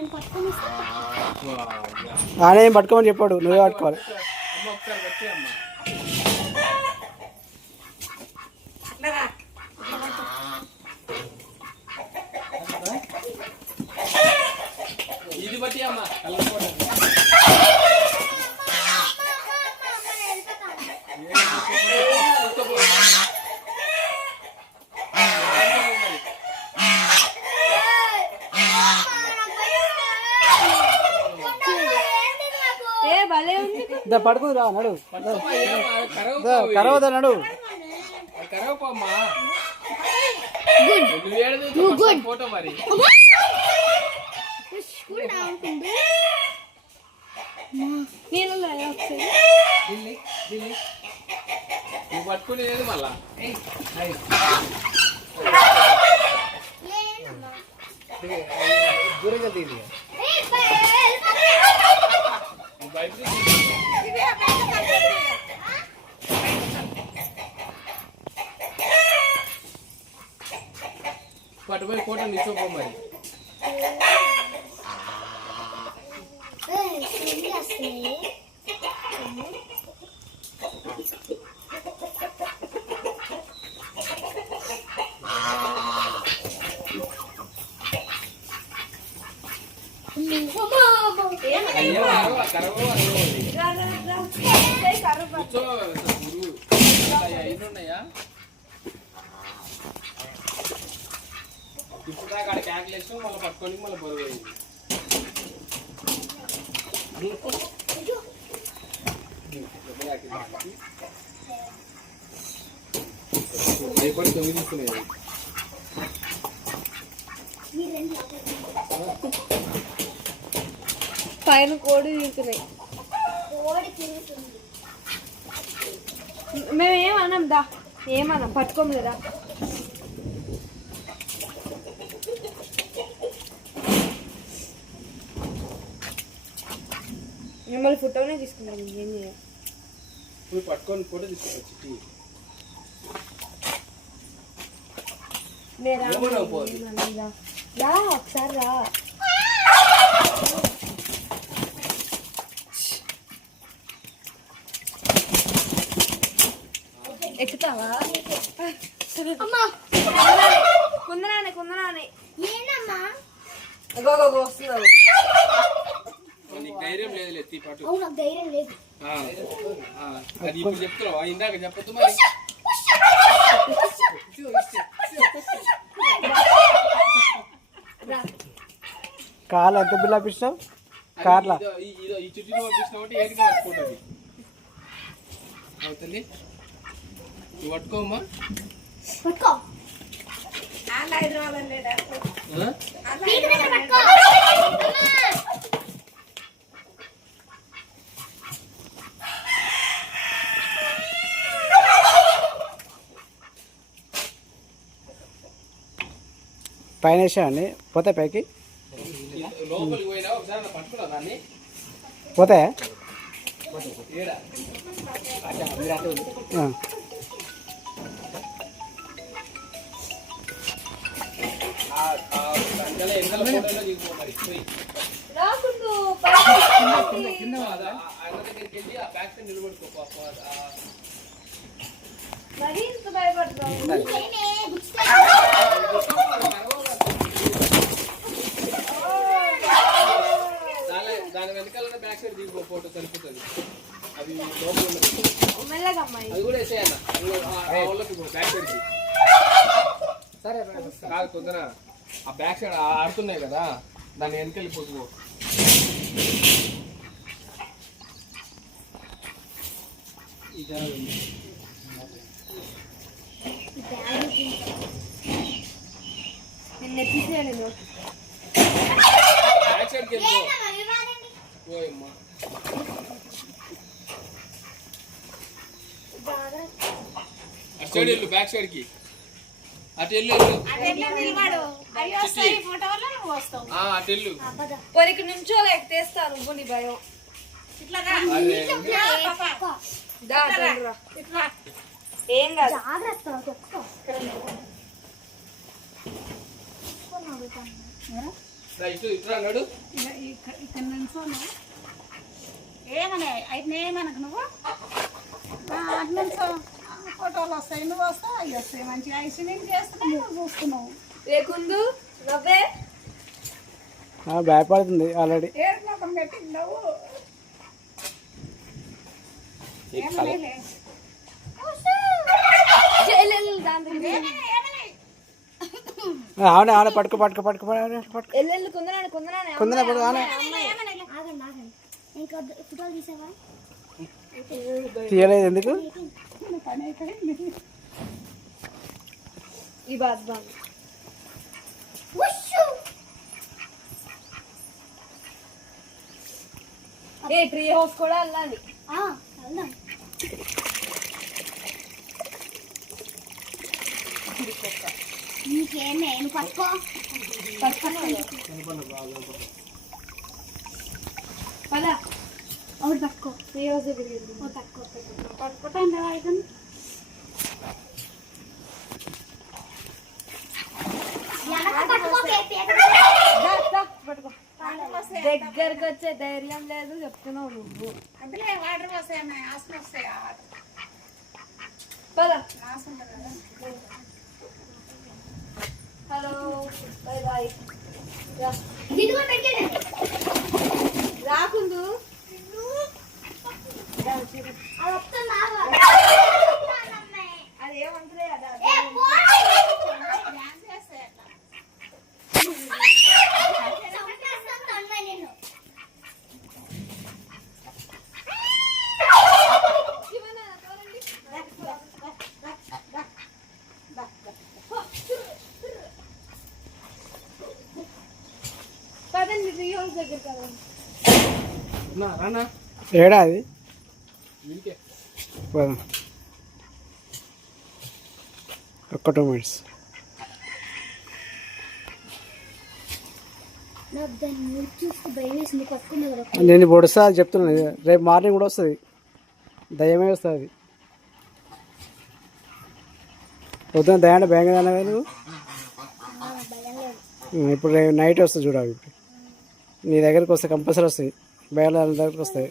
ఆయన ఏం పట్టుకోమని చెప్పాడు, నువ్వే పట్టుకోవాలి. ఇది బట్టి అమ్మా పడుకురా నడు, కరవదా నడు. ఫోటో మరి నువ్వు పట్టుకునేది మళ్ళా దూరంగా తీది పట్టుపోయి ఫోటో నిచ్చోపో మరి. ఉన్నాయా ఇప్పుడు దాకా అక్కడ క్యాకులేసి మళ్ళీ పట్టుకొని మళ్ళీ బరువు అయిపోయి 9 తీసుకునేది. పైన కోడి తింటున్నాయి. మేము ఏమన్నాం దా, ఏమన్నాం పట్టుకోము కదా. మిమ్మల్ని ఫోటోనే తీసుకున్నాను, ఏం చేయాలి. పట్టుకొని ఫోటో తీసుకొచ్చి రా ఒకసారి రా. ఎక్కుతావా? కుందరానే కుందరానే వస్తున్నావు. ధైర్యం లేదు ధైర్యం లేదు. అది ఇప్పుడు చెప్తున్నావా? ఇందాక చెప్పొద్దు మరి. కార్లో ఎంత బిల్ ఆపిస్తావు? కార్లో ఈ చుట్టూ పంపిస్తావు అంటే ఏదిగా పట్టుకుంటుంది అవుతుంది. నువ్వు పట్టుకోమ్మా. పైన వేసామండి, పోతాయి పైకి లోపలికి పోయినా ఒకసారి పట్టుకున్నా దాన్ని. పోతాయా? దాని వెనకాల బ్యాక్ సైడ్ తీసుకో ఫోటో సరిపోతుంది. అది లోపల అది కూడా వేసేయన్న బ్యాక్ సైడ్ సరే కాదు పొద్దున ఆ బ్యాక్ సైడ్ ఆడుతున్నాయి కదా, దాన్ని వెనకెళ్ళి పొద్దుకో. బ్యాక్ సైడ్కి వెళ్ళిపో. ఓయమ్మా అటు సైడ్ వెళ్ళు, బ్యాక్ సైడ్ కి అటు వెళ్ళు. అటు వెళ్ళు. కొరికి నుంచో ఎక్కేస్తారు నీ భయం. ఏం కాదు. ఇటు అన్నాడు. ఇక్కడ నుంచోను ఏమనే అయితే ఏమనకు నువ్వు అటు నుంచో ఫోటోలు వస్తాయి, నువ్వు వస్తావు, అవి వస్తాయి. మంచిగా ఐసీనింగ్ చేస్తున్నావు, నువ్వు చూస్తున్నావు. లేకుందు నవ్వే భయపడుతుంది ఆల్రెడీ. ఏడు మొత్తం పెట్టిండవు ఏమనే అవునే అవునే పట్టుకో పట్టుకో పట్టుకో పట్టుకో ఎల్లెళ్ళు కుందనాన్ని కుందనాన్ని కుందన పడు అవునే ఫోటోలు తీసావా? తీయలేదు ఎందుకు? పని అయిపోయింది. ఈ బాద్ బాద్ ఏ ట్రీ హౌస్ కూడా వెళ్ళాలి. నీకేమే నువ్వు పట్టుకో పదా ఒకటి పట్టుకో ట్రీ హౌస్ దగ్గర పట్టుకుంటా అయితే పట్టుకో. దగ్గరకు వచ్చే ధైర్యం లేదు చెప్తున్నావు నువ్వు. అందులో వాటర్ వస్తాయి, ఆసన వస్తాయి. పదా ఆసన కదా. Hello bye bye. రాకుందు అది ఏమంటారే అదా డాన్స్ చేస్తాయి అట్లా. పదండి ట్రీ హౌస్ దగ్గర కదండి. రానా ఏడా అది వీడికే పోదాం. ఒక్క 2 minutes. నాకు దాన్ని మూడు చూస్తే భయం వేసి నువ్వు పట్టుకున్నావు కదా. నేను ఇప్పుడు వస్తా చెప్తున్నాను, రేపు మార్నింగ్ కూడా వస్తుంది. దయ్యమే వస్తుంది. పొద్దున దయాన్ని భయంగా అన్నా నువ్వు. ఇప్పుడు రేపు నైట్ వస్తుంది చూడాలి. ఇప్పుడు నీ దగ్గరికి వస్తే కంపల్సరీ వస్తాయి, భయాల దగ్గరికి వస్తాయి.